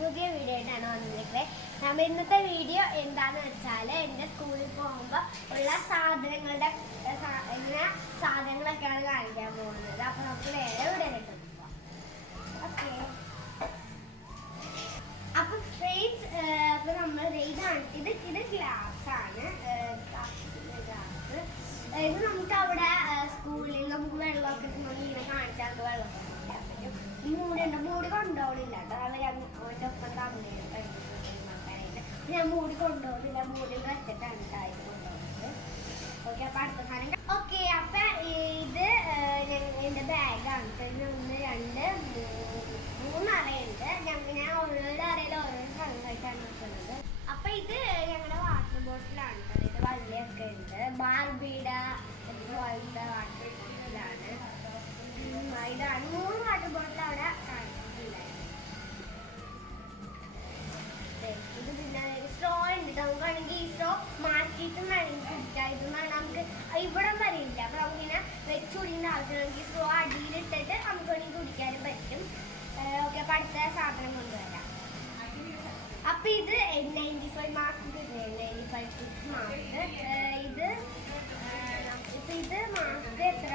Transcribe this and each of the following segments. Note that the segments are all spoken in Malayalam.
പുതിയ വീഡിയോ ആയിട്ടാണ് വന്നിരിക്കുന്നത്. നമ്മൾ ഇന്നത്തെ വീഡിയോ എന്താണെന്ന് വെച്ചാൽ എൻ്റെ സ്കൂളിൽ പോകുമ്പോൾ ഉള്ള സാധനങ്ങളുടെ ഇങ്ങനെ സാധനങ്ങളൊക്കെയാണ് കാണിക്കാൻ പോകുന്നത്. അപ്പോൾ നമുക്ക് നേരെ ഇവിടെ കിട്ടും. ഓക്കെ, അപ്പോൾ ഫ്രണ്ട്സ്, അപ്പോൾ നമ്മൾ ഇതാണ് ഇത് ഗ്ലാസ്സാണ്. ഗ്ലാസ് ഇത് നമുക്ക് അവിടെ സ്കൂളിൽ നമുക്ക് വെള്ളമൊക്കെ ഇങ്ങനെ കാണിച്ചാൽ വെള്ളം മൂടി കൊണ്ടുപോകണില്ല കേട്ടോ. അവൻ്റെ ഒപ്പം തമ്മിൽ ഞാൻ മൂടി കൊണ്ടുപോകുന്നില്ല, മൂടി വെച്ചിട്ടാണ് ഇത് കൊണ്ടുപോകുന്നത്. ഓക്കെ, അപ്പം അടുത്ത സാധനം. ഓക്കെ, അപ്പം ഇത് എൻ്റെ ബാഗാണ്. പിന്നെ 1 2 3 അറയുണ്ട്. ഞാൻ ഓരോരോ അറയിൽ ഓരോരോ സ്ഥലങ്ങളായിട്ടാണ് നിൽക്കുന്നത്. അപ്പം ഇത് ഞങ്ങളുടെ വാട്ടർ ബോട്ടിലാണ്. ഇത് വള്ളിയൊക്കെ ഉണ്ട്. ബാർബിയുടെ പോലത്തെ വാട്ടർ ബോട്ടിലാണ്. ഇതാണ് 3 വാട്ടർ ബോട്ടിൽ അവിടെ കാണിച്ചിട്ടുണ്ടായിരുന്നു. ഇത് പിന്നെ സ്ട്രോ ഉണ്ട്. നമുക്ക് വേണമെങ്കിൽ ഈ സ്ട്രോ മാറ്റിയിട്ടും വേണമെങ്കിൽ കുടിക്കാം. ഇതെന്നാണ് നമുക്ക് ഇവിടെ വരില്ല. അപ്പൊ നമുക്കിങ്ങനെ വെച്ച് കുടിക്കേണ്ട ആവശ്യമാണെങ്കിൽ സ്ട്രോ അടിയിലിട്ടിട്ട് നമുക്ക് വേണമെങ്കിൽ കുടിക്കാനും പറ്റും. ഓക്കെ, അപ്പൊ അടുത്ത സാധനം കൊണ്ടുവരാം. അപ്പൊ ഇത് 95 മാർക്ക് കിട്ടുന്നത്. 95 മാർക്ക്. ഇത് മാർക്ക് എത്ര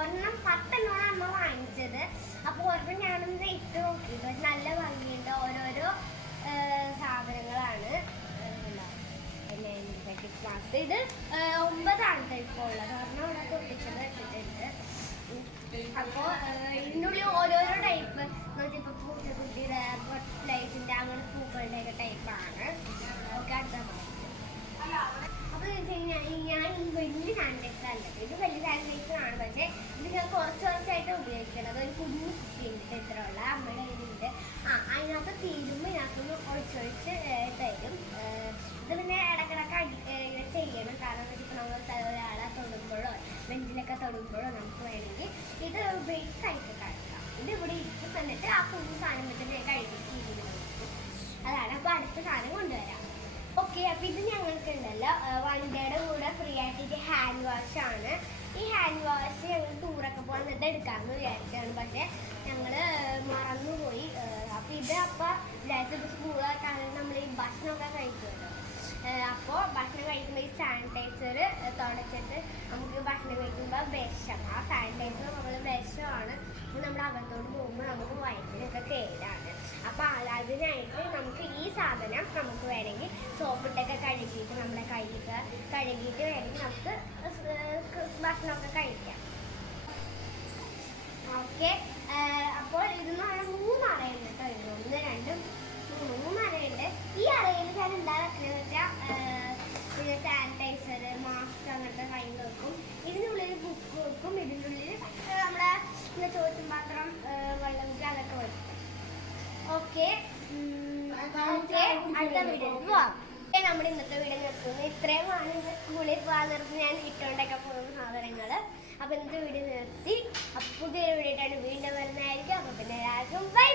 ഒരെണ്ണം 10 എണ്ണമാണ് അമ്മ വാങ്ങിച്ചത്. അപ്പോൾ ഒരെണ്ണം ഞാനൊന്ന് ഇട്ട് നോക്കിയിട്ട് നല്ല ഭംഗിയുണ്ട്. ഓരോരോ സാധനങ്ങളാണ്. 95 മാർക്ക്. ഇത് 9 ഇപ്പോൾ ഉള്ളത്. ഒരെണ്ണം ഇവിടെ പൊട്ടിച്ചത് വെച്ചിട്ടുണ്ട്. അപ്പോൾ ഇതിനുള്ളിൽ ഓരോരോ ടൈപ്പ് ഇപ്പോൾ പൂച്ചക്കുട്ടിയുടെ ബട്ടർഫ്ലൈസിൻ്റെ അങ്ങനെ പൂക്കളുടെ ഒക്കെ ടൈപ്പാണ്. ഓക്കെ, അടുത്ത അപ്പോൾ ഞാൻ വലിയ സാനിറ്റൈസർ അല്ല. ഇത് വലിയ സാനിറ്റൈസറാണ്. പക്ഷേ ഇത് ഞാൻ കുറച്ചായിട്ട് ഉപയോഗിക്കുന്നത്. ഒരു കുഞ്ഞു സാനിറ്റൈസറുള്ള അമ്മയുടെ കയ്യിലുണ്ട്. അതിനകത്ത് തീരുമ്പോൾ ഇതിനകത്തൊന്ന് ഒഴിച്ചൊഴിച്ച് തരും. ഇത് പിന്നെ ഇടയ്ക്കിടയ്ക്ക് ചെയ്യണം. കാരണം ഇപ്പോൾ നമ്മൾ ഒരാളെ തൊടുമ്പോഴോ ബെഞ്ചിലൊക്കെ തൊടുമ്പോഴോ നമുക്ക് വേണമെങ്കിൽ ഇത് ഉപയോഗിച്ച് കഴിക്കാം. ഇത് ഇവിടെ ഇട്ട് തന്നിട്ട് ആ കുഞ്ഞു സാധനം വെച്ചിട്ട് കഴിക്കും. അതാണ്. അപ്പോൾ അടുത്ത സാധനം കൊണ്ടുവരാം. ഓക്കെ, അപ്പം ഇത് ഞങ്ങൾക്കുണ്ടല്ലോ വണ്ടിയുടെ കൂടെ ഫ്രീ ആയിട്ട് ഹാൻഡ് വാഷ് ആണ്. ഈ ഹാൻഡ് വാഷ് ഞങ്ങൾ ടൂറൊക്കെ പോകാൻ എന്നിട്ട് എടുക്കാമെന്ന് വിചാരിച്ചാണ്. പക്ഷേ ഞങ്ങൾ മറന്നുപോയി. അപ്പം ഇത് വിചാരിച്ചത് സ്കൂളൊക്കെ നമ്മൾ ഈ ഭക്ഷണമൊക്കെ കഴിക്കുമല്ലോ. അപ്പോൾ ഭക്ഷണം കഴിക്കുമ്പോൾ ഈ സാനിറ്റൈസർ തുടച്ചിട്ട് നമുക്ക് ഭക്ഷണം കഴിക്കുമ്പോൾ വിഷം, ആ സാനിറ്റൈസർ നമ്മൾ വിഷമാണ്. നമ്മുടെ അകത്തോട് പോകുമ്പോൾ നമുക്ക് വയറ്റിനൊക്കെ കേടാണ്. അപ്പോൾ അതിനായിട്ട് നമുക്ക് ഈ സാധനം നമുക്ക് വേണമെങ്കിൽ സോപ്പിട്ടൊക്കെ കഴുകിയിട്ട് നമ്മുടെ കൈയൊക്കെ കഴുകിയിട്ട് വേണമെങ്കിൽ നമുക്ക് ഭക്ഷണമൊക്കെ കഴിക്കാം. ഓക്കെ, അപ്പോൾ ഇതെന്ന് പറഞ്ഞാൽ 3 അറയുണ്ട് കേട്ടോ. ഇത് 1 2 3 അറയുണ്ട്. ഈ അറയിൽ ഞാൻ എന്താ വെക്കുന്നത് വെച്ചാൽ പിന്നെ സാനിറ്റൈസർ, മാസ്ക് അങ്ങനത്തെ കാര്യങ്ങൾ വെക്കും. ഇതിനുള്ളിൽ ബുക്ക് വെക്കും. ഇതിനുള്ളിൽ നമ്മുടെ ചോറ്റും പാത്രം, വെള്ളം കുപ്പി അതൊക്കെ വെക്കും. ഓക്കെ, അടുത്ത വീഡിയോ പോവാം. നമ്മുടെ ഇന്നത്തെ വീഡിയോ നിർത്തുന്നു. ഇത്രയുമാണ് സ്കൂളിൽ പോകാൻ നിർത്തി ഞാൻ ഇട്ടുകൊണ്ടൊക്കെ പോകുന്ന സാധനങ്ങൾ. അപ്പോൾ ഇന്നത്തെ വീഡിയോ നിർത്തി. അപ്പോൾ പുതിയൊരു വീഡിയോ ആയിട്ടാണ് വീണ്ടും വരുന്നതായിരിക്കും. അപ്പോൾ പിന്നെ എല്ലാവർക്കും ബൈ.